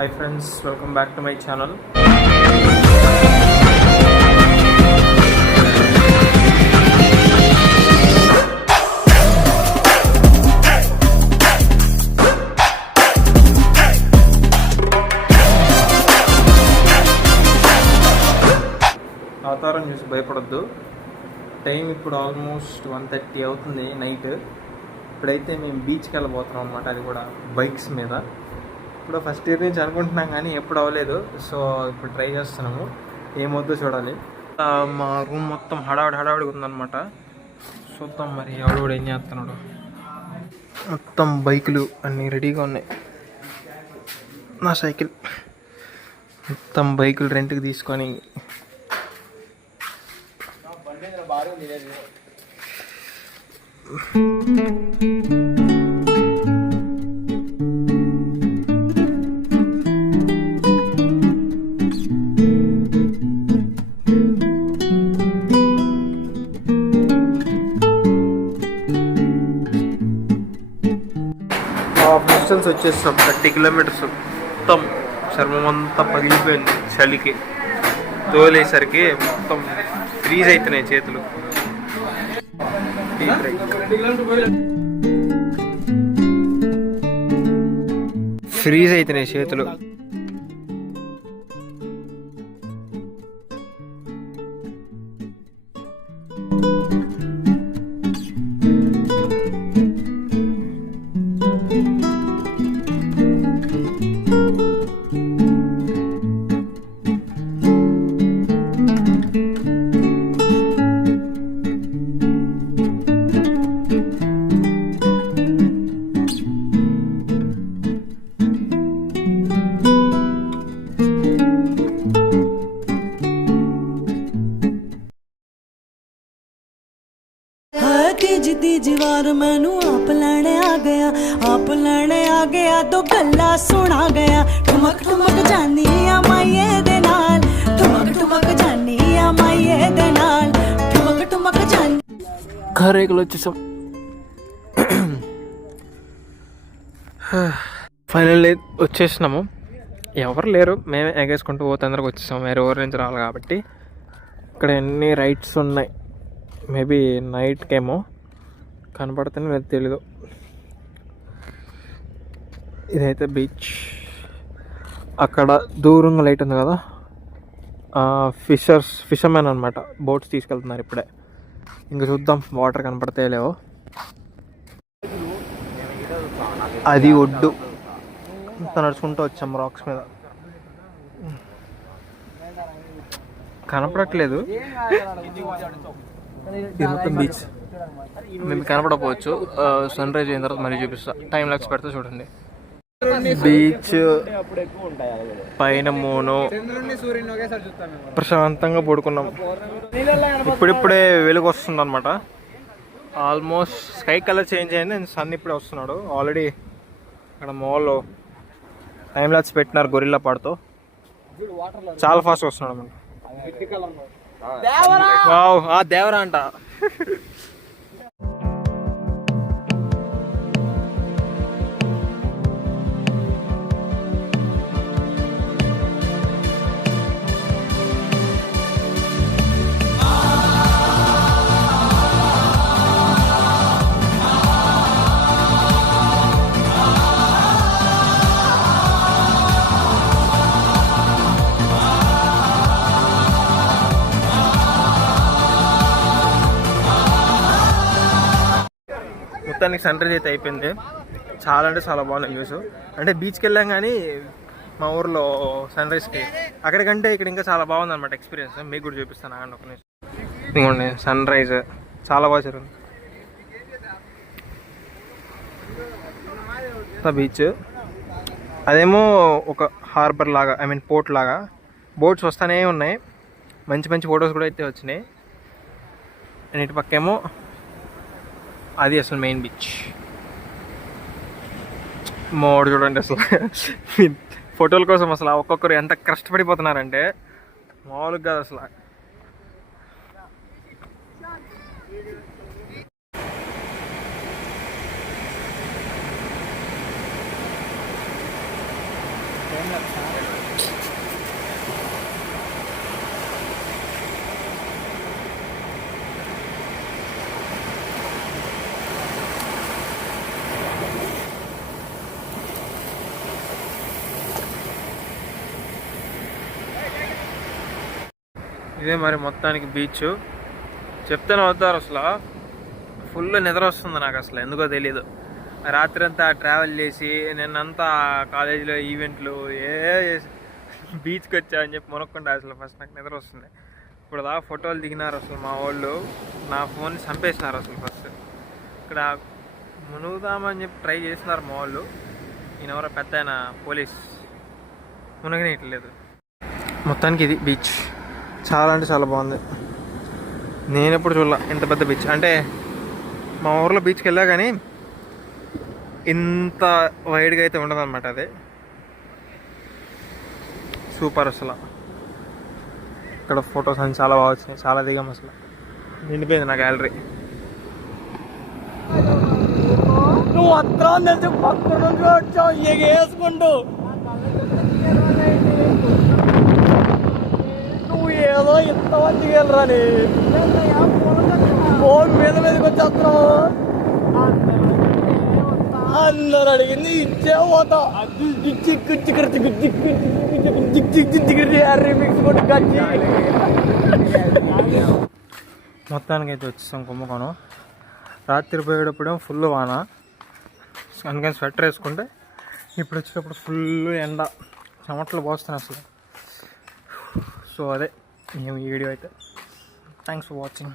Hi friends, welcome back to my channel. అవతారం చూసి భయపడొద్దు. టైం ఇప్పుడు ఆల్మోస్ట్ 1:30 అవుతుంది నైట్. ఇప్పుడైతే మేము బీచ్కి వెళ్ళబోతున్నాం అనమాట, అది కూడా బైక్స్ మీద. ఇప్పుడు ఫస్ట్ ఇయర్ నుంచి అనుకుంటున్నాం కానీ ఎప్పుడు అవ్వలేదు. సో ఇప్పుడు ట్రై చేస్తున్నాము, ఏమవుద్దో చూడాలి. మా రూమ్ మొత్తం హడావిడిగా ఉందన్నమాట. చూద్దాం మరి ఎవడు ఏం చేస్తున్నాడు. మొత్తం బైకులు అన్నీ రెడీగా ఉన్నాయి. నా సైకిల్ మొత్తం బైకులు రెంట్కి తీసుకొని డిస్టెన్స్ వచ్చేస్తాం 30 కిలోమీటర్స్. మొత్తం చర్మం అంతా పగిలిపోయింది చలికి. తోలేసరికి మొత్తం ఫ్రీజ్ అవుతున్నాయి చేతులు. ఫ్రీజ్ అవుతున్నాయి చేతులు. जीवार मैनू आप लैने आ गया तो गल्ला सुना गया। ठुमक ठुमक जानी आ माइये दे नाल, ठुमक ठुमक जानी आ माइये दे नाल, ठुमक ठुमक जानी। घर एक వచ్చేసాం. ఫైనల్లీ వచ్చేసినాము. ఎవరు లేరు, మేమే ఎగేసుకుంటూ తొందరగా వచ్చేసాము. వేరే ఊరి నుంచి రావాలి కాబట్టి. ఇక్కడ ఎన్ని రైడ్స్ ఉన్నాయి, మేబీ నైట్కేమో కనపడుతుంది, నాకు తెలీదు. ఇదైతే బీచ్. అక్కడ దూరంగా లైట్ ఉంది కదా, ఫిషర్మెన్ అనమాట, బోట్స్ తీసుకెళ్తున్నారు ఇప్పుడే. ఇంకా చూద్దాం వాటర్ కనపడతాయో లేవో. అది ఒడ్డు. ఇంత నడుచుకుంటూ వచ్చాం రాక్స్ మీద. కనపడట్లేదు, ఇది మొత్తం బీచ్. మేము కనపడకపోవచ్చు, సన్ రైజ్ అయిన తర్వాత మరీ చూపిస్తా. టైం లాక్స్ పెడితే చూడండి. బీచ్ పైన మూను ప్రశాంతంగా పడుకున్నాం. ఇప్పుడిప్పుడే వెలుగు వస్తుంది అనమాట. ఆల్మోస్ట్ స్కై కలర్ చేంజ్ అయింది, సన్ ఇప్పుడే వస్తున్నాడు. ఆల్రెడీ అక్కడ మాల్లో టైం లాక్స్ పెట్టినారు గొరిల్లా పాడుతో. చాలా ఫాస్ట్ వస్తున్నాడు అన్నమాట. దేవరా అంట. మొత్తానికి సన్ రైజ్ అయితే అయిపోయింది. చాలా అంటే చాలా బాగున్నాయి వ్యూస్. అంటే బీచ్కి వెళ్ళాం కానీ మా ఊర్లో సన్ రైజ్కి అక్కడికంటే ఇక్కడ ఇంకా చాలా బాగుంది అనమాట ఎక్స్పీరియన్స్. మీకు కూడా చూపిస్తాను అక్కడ ఒక నిమిషం. ఇదిగోండి సన్ రైజ్ చాలా బాగా జరిగింది. బీచ్ అదేమో ఒక హార్బర్ లాగా, ఐ మీన్ పోర్ట్ లాగా. బోట్స్ వస్తూనే ఉన్నాయి, మంచి మంచి ఫొటోస్ కూడా అయితే వచ్చినాయి. ఇటు పక్కేమో అది అసలు మెయిన్ బీచ్. మోడు చూడండి అసలు ఫోటోల కోసం అసలు ఒక్కొక్కరు ఎంత కష్టపడిపోతున్నారంటే మామూలుగా కాదు అసలు. ఇదే మరి మొత్తానికి బీచ్. చెప్తాను అవుతారు అసలు ఫుల్ నిద్ర వస్తుంది నాకు అసలు, ఎందుకో తెలీదు. రాత్రి అంతా ట్రావెల్ చేసి నిన్నంతా కాలేజీలో ఈవెంట్లు బీచ్కి వచ్చామని చెప్పి మునక్కుండా అసలు ఫస్ట్ నాకు నిద్ర వస్తుంది. ఇప్పుడు దాకా ఫోటోలు దిగినారు అసలు మా వాళ్ళు, నా ఫోన్ చంపేసినారు అసలు. ఫస్ట్ ఇక్కడ మునుగుదామని చెప్పి ట్రై చేసినారు మా వాళ్ళు, ఈయనెవరో పెద్ద ఆయన పోలీస్, మునగనీయట్లేదు. మొత్తానికి ఇది బీచ్, చాలా అంటే చాలా బాగుంది. నేను ఎప్పుడు చూడాల ఇంత పెద్ద బీచ్. అంటే మా ఊర్లో బీచ్కి వెళ్ళా కానీ ఇంత వైడ్గా అయితే ఉండదు అనమాట. అది సూపర్ అసలు. ఇక్కడ ఫొటోస్ అన్ని చాలా బాగా వచ్చినాయి, చాలా దిగాం అసలు, నిండిపోయింది నా గ్యాలరీ. నువ్వు అత్రం తెలిసి పక్కన నుంచి వచ్చావు ఎగేసుకుంటూ, నువ్వు ఏదో ఇంతమంది వెళ్ళరాని ఫోన్ మీద మీదకి వచ్చేస్తున్నావు. అందరు అడిగింది ఇచ్చే పోతా, మొత్తానికి అయితే వచ్చేసాం కుంభకోణం. రాత్రి పోయేటప్పుడేమో ఫుల్ వాన, అందుకని స్వెటర్ వేసుకుంటే, ఇప్పుడు వచ్చేటప్పుడు ఫుల్ ఎండ, చెమటలు పోస్తున్నాయి అసలు. సో అదే ఈ వీడియో అయితే. Thanks for watching.